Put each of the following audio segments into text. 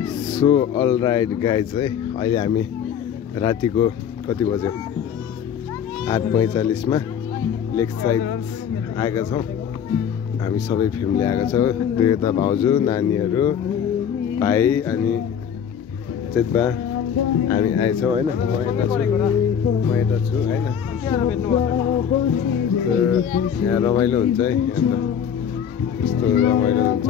So all right guys है, अहिले हामी रातिको कति बज्यो 8:45 मा लेक साइड आएका छौँ। हामी सबै फ्यामिली आएका छौँ, दुईवटा भाउजू, नानीहरू, भाइ अनि चेतबा हामी आएछौँ होइन। म यता छु होइन। यहाँ रमाइलो हुन्छ है, यहाँ त यस्तो रमाइलो हुन्छ।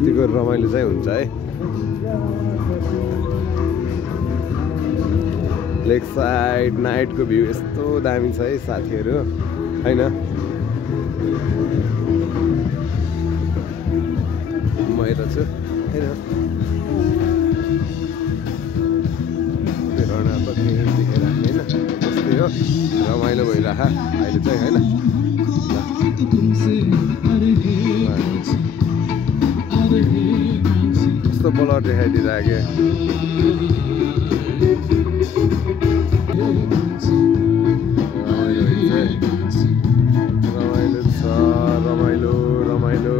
त्यो रमाइलो चाहिँ हुन्छ है। लेक साइड नाइटको भ्यू यस्तो दामी छ है साथीहरू होइन। म यता छु होइन। देखेर होइन यस्तै हो, रमाइलो भइरह अहिले चाहिँ होइन। कस्तो बलर देखाइदिइरहेको रमाइलो छ, रमाइलो रमाइलो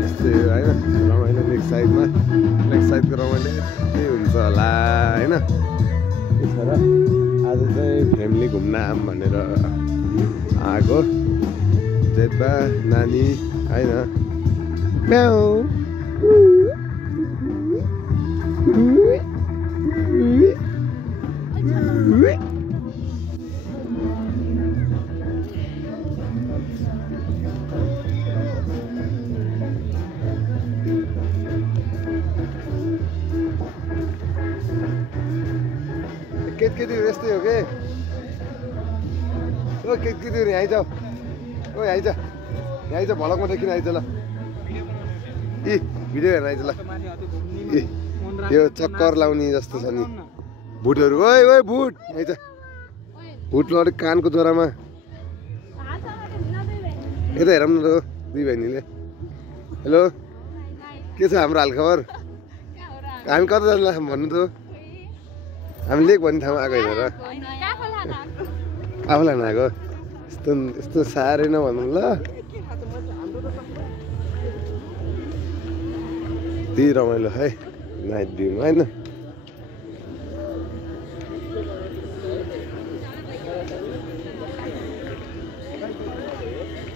यस्तै होइन। रमाइलो लेक साइडमा, लेक साइडको रमाइलो यस्तै हुन्छ होला होइन। के छ र, आज चाहिँ फ्यामिली घुम्न आऊँ भनेर आएको। जेठबा नानी होइन। म्याउ केटीहरू यस्तै हो कि। ओ केटीहरू यहाँ आइज, ओ आइज, यहाँ आइज, भलकमा देखिन आइज ल। इ भिडियो हेर्न आइज ल। ए यो चक्कर लाउने जस्तो छ नि भुटहरू। ओइ ओइ भुट आइज, भुट लड्यो कानको जोरामा। यता हेरौँ न त दुई बहिनीले। हेलो, के छ हाम्रो हालखबर? हामी कता जानु भन्नु त? हामी लेक भन्ने ठाउँमा आएको होइन र, आफूलाई नआएको। यस्तो यस्तो साह्रै नभनौँ ल। त्यही रमाइलो है नाइट भ्यूमा होइन।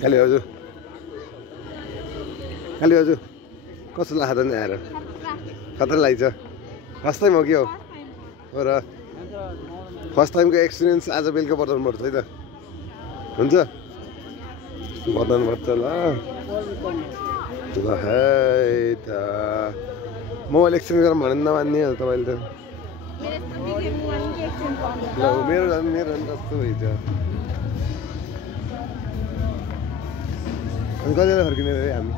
खालि हजुर, खालि हजुर कस्तो लाग्छ नि आएर? खतरा लाग्छ। फर्स्ट टाइम हो कि हो र? फर्स्ट टाइमको एक्सपिरियन्स आज बेलुका बताउनुपर्छ है त। हुन्छ बताउनुपर्छ ल। ल है त मोबाइल एक्सचेन्ज गरौँ भने नमान्ने तपाईँले त। ल मेरो झन् कस्तो भइन्छ। अनि कति बेला फर्किने रे हामी?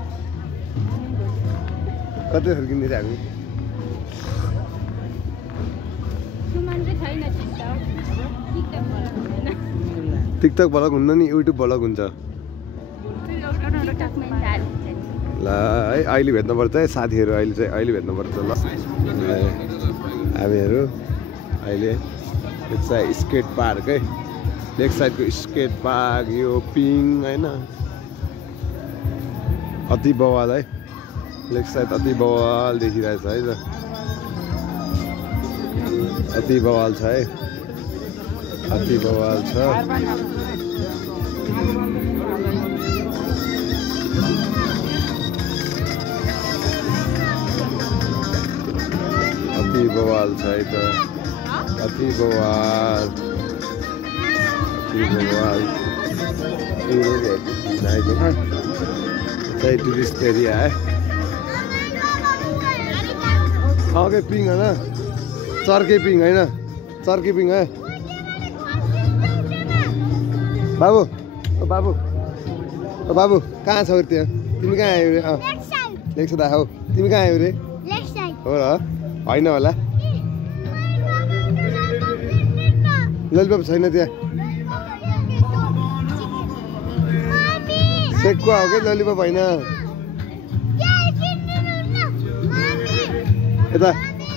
कति फर्किने रे हामी? टिकटक भ्लग हुन्न नि, युट्युब भ्लग हुन्छ। ल है अहिले भेट्नुपर्छ है साथीहरू, अहिले चाहिँ अहिले भेट्नुपर्छ ल। हामीहरू अहिले चाहिँ स्केट पार्क है, लेक साइडको स्केट पार्क। यो पिङ होइन, अति बवाल है। लेक साइड अति बवाल देखिरहेछ है त, अति बवाल छ है, अति बवाल छ। अति बवाल छ है त, अति बवाल, अति बवाल। चाहिँ टुरिस्ट एरिया है। ओके पिङ होइन, चर्के पिङ होइन, चर्के पिङ है। बाबु ओ बाबु, ओ बाबु कहाँ छ त्यहाँ? तिमी कहाँ आयौ रे? लेक साइड आऊ। तिमी कहाँ आयौ रे? हो र? होइन होला, ललिपप छैन त्यहाँ। सेकको हो कि ललिपप होइन। यता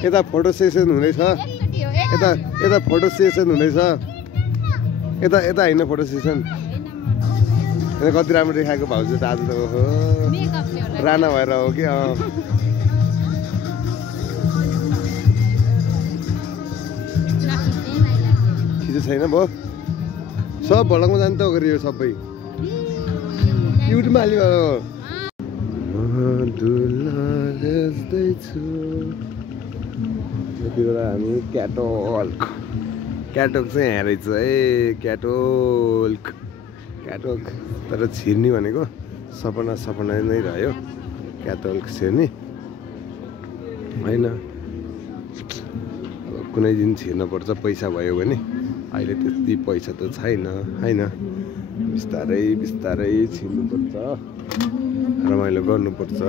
यता फोटो सेसन हुँदैछ यता यता फोटो सेसन हुँदैछ यता यता होइन फोटो सेसन कति राम्रो देखाएको भाउजू त आज त ओहो राणा भएर हो कि खिचो छैन भयो सब भलकमा जानु त गरियो सबै युट्युबमा हाल्यो यति बेला हामी क्याटोल्क चाहिँ यहाँ रहेछ है क्याटोल्क तर छिर्ने भनेको सपना नै रह्यो क्याटोल्क छिर्ने होइन अब कुनै दिन छिर्नुपर्छ पैसा भयो भने अहिले त्यति पैसा त छैन होइन बिस्तारै छिर्नुपर्छ रमाइलो गर्नुपर्छ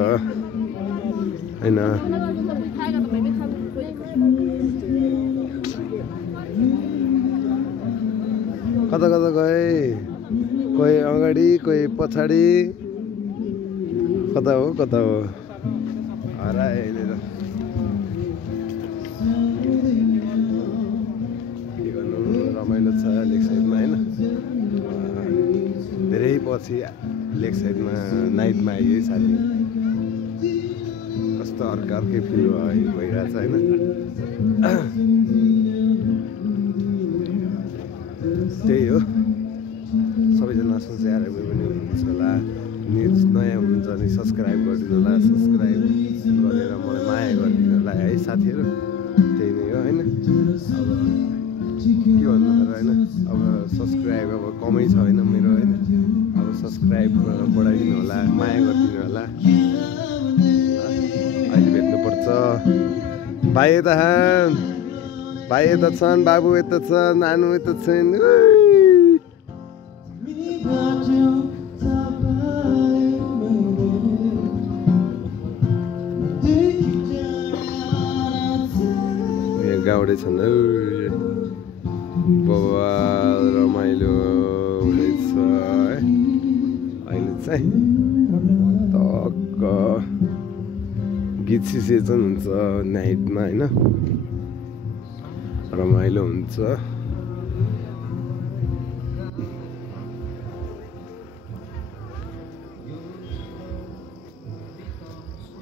होइन कता गए कोही अगाडि कोही पछाडि कता हो हराए अहिले त के गर्नु रमाइलो छ लेक साइडमा होइन धेरै पछि लेक साइडमा नाइटमा आइयो साथी कस्तो अर्कै फिल भइरहेछ होइन त्यही हो सबैजना सोचेर गयो भने हुन्छ होला न्युज नयाँ हुनुहुन्छ भने सब्सक्राइब गरिदिनु होला सब्सक्राइब गरेर मलाई माया गरिदिनु होला है साथीहरू त्यही नै हो होइन अब के भन्नु होइन अब सब्सक्राइब अब कमै छ होइन मेरो होइन अब सब्सक्राइब बढाइदिनु होला माया गरिदिनु होला अहिले भेट्नुपर्छ भाइ यता छन् बाबु यता छ नानु यता छन् गाउँडै छन् बवाल रमाइलो हुँदैछ है अहिले चाहिँ टक्क गीत सिसेसन हुन्छ नाइटमा होइन रमाइलो हुन्छ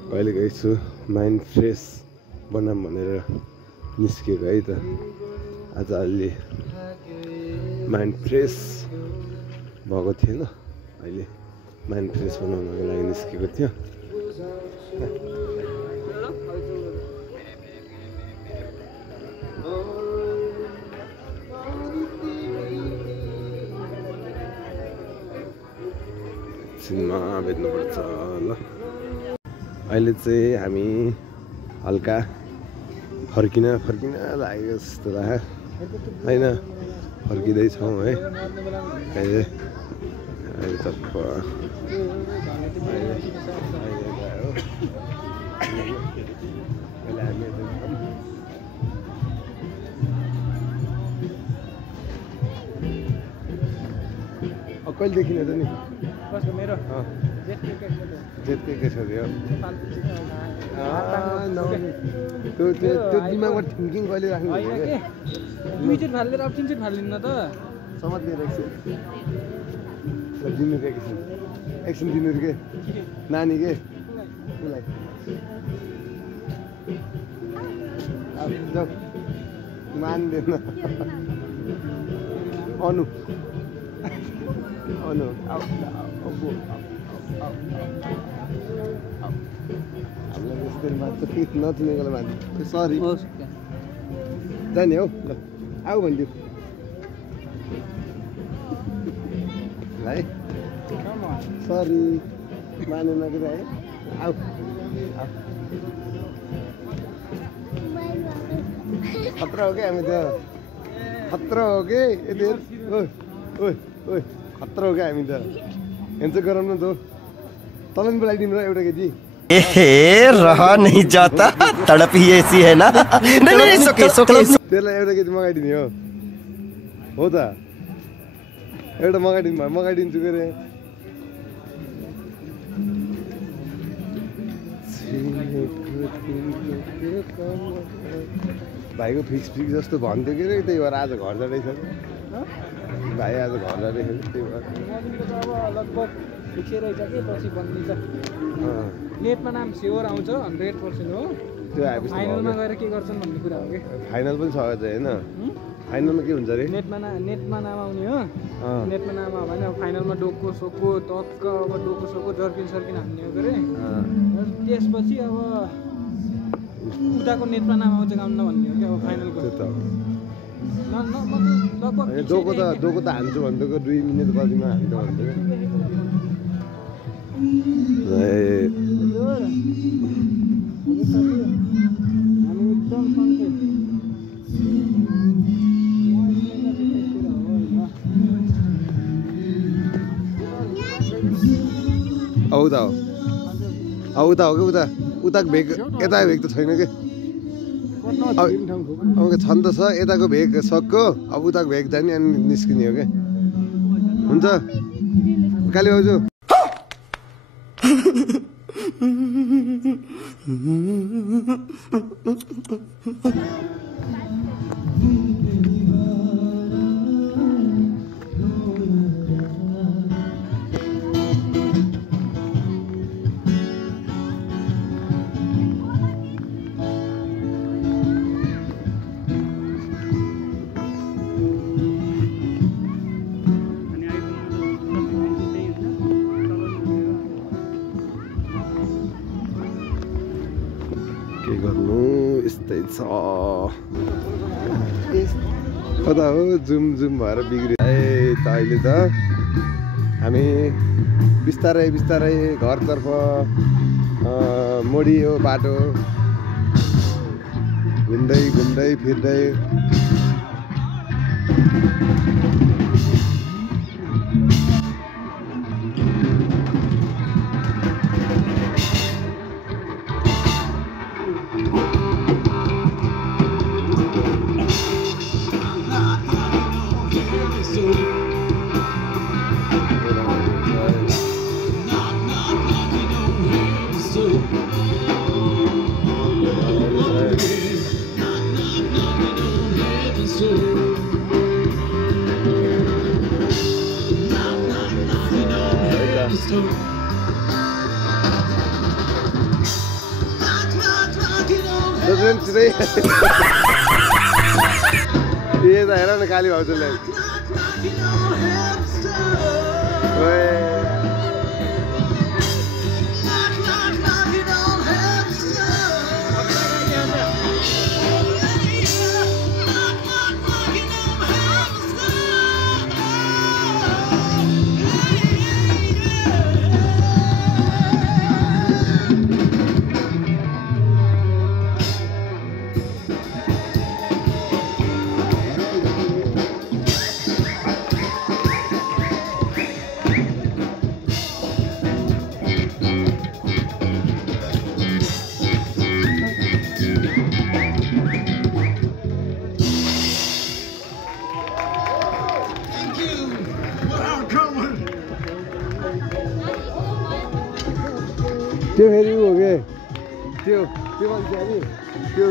अहिले गएछु माइन्ड फ्रेस बनाऊँ भनेर निस्केको है त आज अलि माइन्ड फ्रेस भएको थिएन अहिले माइन्ड फ्रेस बनाउनको लागि निस्केको थियो एकछिनमा भेट्नुपर्छ ल अहिले चाहिँ हामी हल्का फर्किन लाग्यो जस्तो लाग्यो होइन फर्किँदैछौँ है अहिले चप्प कहिलेदेखि त नि मेरो जेटकै छोरी हो त्यो दिमागमा थिङ्किङ कहिले राख्नु समात्ने दिनु एकछिन दिनु के नानी के उसलाई मान्दैन अनु नचिनेकोलाई मान्छु सरी जाने हौ ल आऊ भनिदियो है सरी मानेन कि है आऊ खतरा हो क्या हामी त खतरा हो कि यति ओइ खतरा हो क्या हामी त एन्जोय गरौँ न त तल पनि बोलाइदिनु र एउटा केजी रहा नहीं जाता तड़प ही ऐसी है ना नहीं सोके त्यसलाई एउटा केजी मगाइदिने हो त एउटा मगाइदिन्छु के अरे भाइको फिक्स जस्तो भन्थ्यो कि त्यही भएर आज घर जाँदैछ भाइ आज घर जाँदैछ त्यही भएर लगभग फिक्सै रहेछ कि पछि बनिन्छ नेटमा नाम स्योर आउँछ 100% हो त्यो आएपछि फाइनलमा गएर के गर्छन् भन्ने कुरा हो कि फाइनल पनि छ अझै होइन फाइनलमा के हुन्छ अरे नेटमा नाम आउने हो नेटमा नाम आयो भने अब फाइनलमा डोको सोको टक्क अब डोको सोको जर्किन सर्किन हान्ने हो अरे त्यसपछि अब उताको नेटमा नाम आउँछ गाउन भन्ने हो कि अब फाइनलको डोको त हान्छु भन्दैको 2 मिनेट कतिमा हान्छु भन्दैको हामी एकदम सन्चै उता हो कि उताको भेग यता भेग त छैन कि छन् त छ यताको भेग सक्यो अब उताको भेग जाने अनि निस्किने हो कि हुन्छ काली भाउजू के गर्नु यस्तै छ कता हो जुम भएर बिग्रियो त अहिले त हामी बिस्तारै घरतर्फ मोडियो बाटो घुम्दै फिर्दै ये त हेर न काली भाउजूलाई त्यो फेरि हो कि त्यो मान्छे अनि त्यो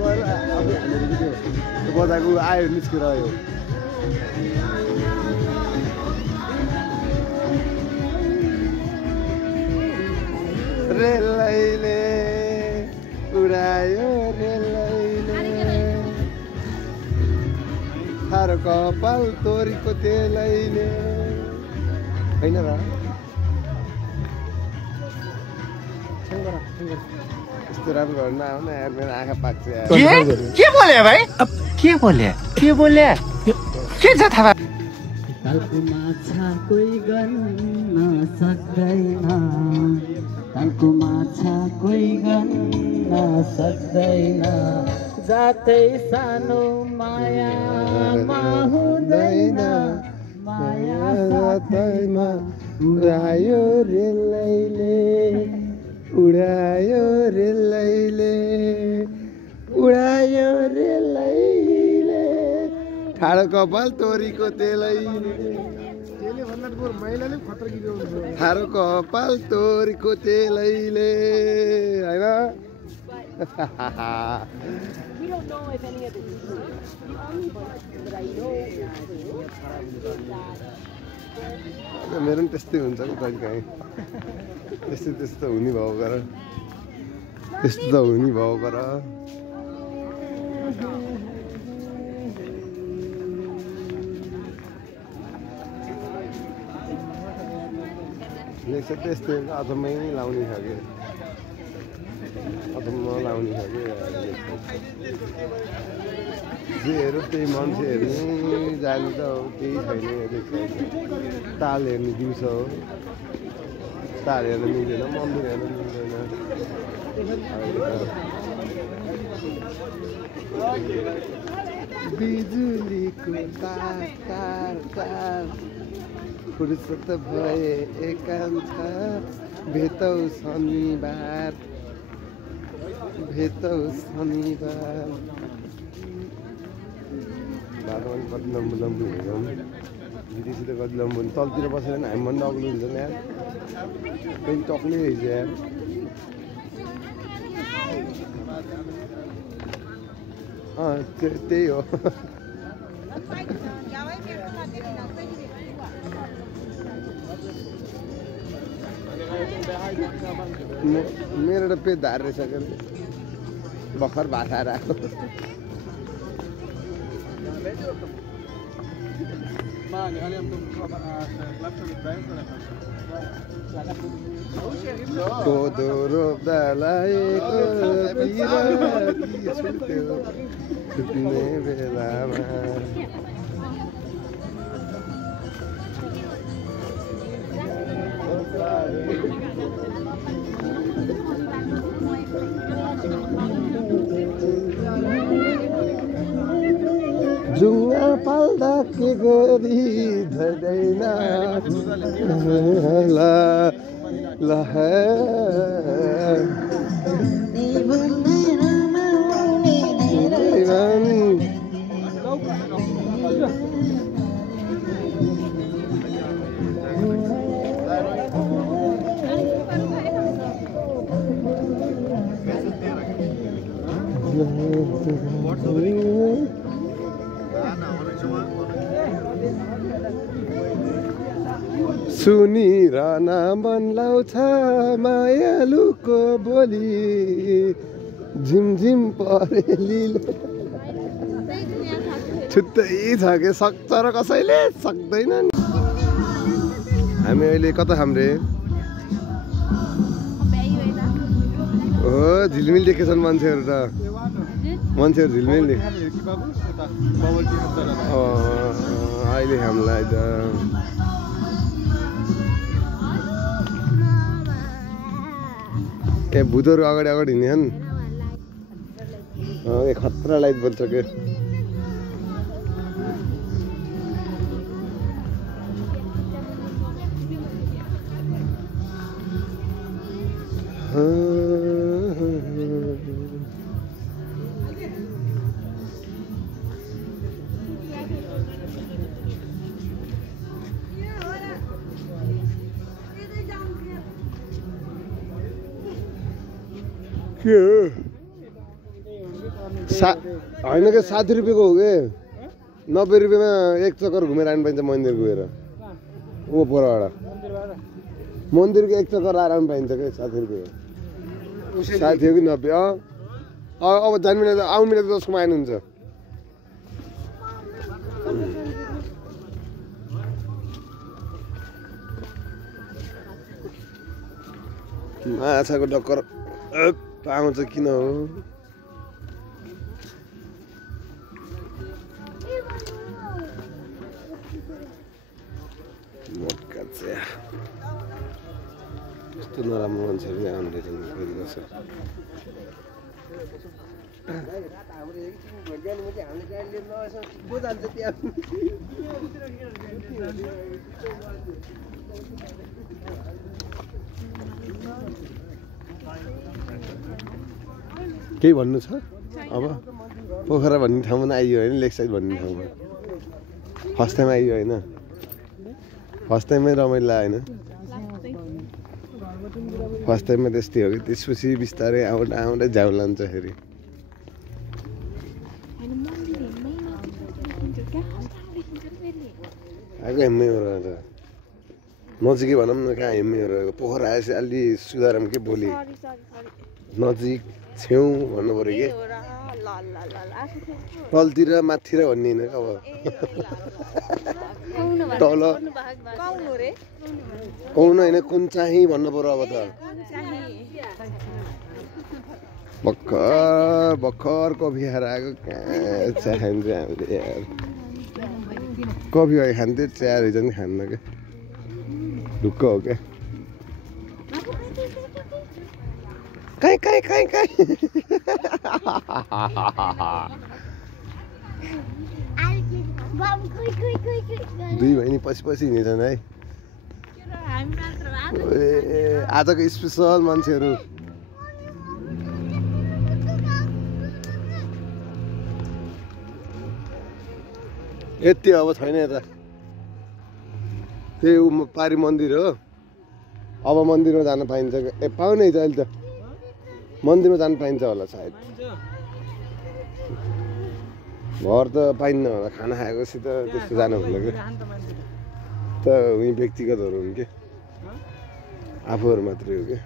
गएर आफै त्यो बजाएको आयो निस्केर आयो रेलैले उडायो रेलैले थारो कपाल तोरीको तेलैले होइन र यस्तो राम्रो गर्न आउन यार मेरो आँखा पाक्छ यार के बोले भाइ अब के बोले के छ थाहा तालको माछा कोही गर्न सक्दैन तालको माछा कोही गर्न सक्दैन जातै सानो मायामा हुँदैन माया साथैमा उडायो रेलैले उडायो रेलैले ठाडो कपाल तोरीको तेलैले थारो कपाल तोरीको तेलैले हैन We don't know if any of this is true. The only part that I know is true is that मेरो पनि त्यस्तै हुन्छ नि कहिले काहीँ त्यस्तो हुने भयो गर त्यस्तो त हुने भयो गर लेख्छ त्यस्तै अचम्मै लाउने छ कि अचम्म लाउने छ कि जेहरू त्यही मान्छेहरू जाने त हो केही छैन लेख्छ ताल हेर्ने दिउँसो हो ताल हेर्न मिल्दैन मन्दिर हेर्न मिल्दैन बिजुलीको तार तार तार फुर्सद भए एकान्त भेटौ शनिबार बाटो पनि कति लम्बु लम्बु हुन्छ दिदीसित कति लम्बु हुन्छ तलतिर बसेर पनि हामी मन अग्लो हुन्छ नि यार कहीँ टक्लै हुन्छ यार त्यही हो मेरो त पेट धार रहेछ के भर्खर भात आएर आएको कोदो रोप्दा लागेको छुट्ने बेलामा जुङ्गा पाल्दा के गरी धर्दैन सुनिरहन मन लाउँछ मायालुको बोली झिमझिम परेलीले छुट्टै छ कि सक्छ र कसैले सक्दैन नि हामी अहिले कता खाम रे हो झिलमिल देखेछन् मान्छेहरू त मान्छेहरू झिलमिल देख अहिले हामीलाई त ए भूतहरू अगाडि अगाडि हिँड्छन् ए खतरा लाइट बल्छ के के होइन कि 60 रुपियाँको हो कि 90 रुपियाँमा एक चक्कर घुमेर आउनु पाइन्छ मन्दिर गएर ऊ परबाट मन्दिरको एक चक्कर आएर आउनु पाइन्छ कि 60 रुपियाँको 60 हो कि 90 अब जानु मिलेर आउनु मिलेर जसकोमा आउनुहुन्छ माछाको टक्कर आउँछ किन हो मोटका चाहिँ यस्तो नराम्रो मान्छेहरू पनि आउने रहेछन् फेरि कसो केही भन्नु छ अब पोखरा भन्ने ठाउँमा आइयो होइन लेक साइड भन्ने ठाउँमा फर्स्ट टाइम आइयो होइन फर्स्ट टाइममै रमाइलो होइन फर्स्ट टाइममा त्यस्तै हो कि त्यसपछि बिस्तारै आउँदा आउँदै झ्याउ लान्छ फेरि आएको हेम्मै हो र नजिकै भनौँ न कहाँ हेम्मै हो र पोखरा आएपछि अलि सुधारौँ कि भोलि नजिक छेउ भन्नु पऱ्यो कि तलतिर माथि र भन्ने होइन अब तल कौन होइन कुन चाहिँ भन्नु पर्यो अब त भर्खर कफी खाएर आएको कहाँ चिया खान्छ हामीले यार कफी भयो खान्थ्यो चिया रहेछ नि खान्न क्या ढुक्क हो क्या काहीँ काहीँ काहीँ काहीँ दुई बहिनी पछि पछि हिँडेछन् है आजको स्पेसल मान्छेहरू यति अब छैन यता त्यही पारी मन्दिर हो अब मन्दिरमा जान पाइन्छ ए पाउने त अहिले त मन्दिरमा जानु पाइन्छ होला सायद घर त पाइन्न होला खाना खाएपछि त त्यस्तो जानु हुँदैन कि त उही व्यक्तिगतहरू हुन् कि आफूहरू मात्रै हो कि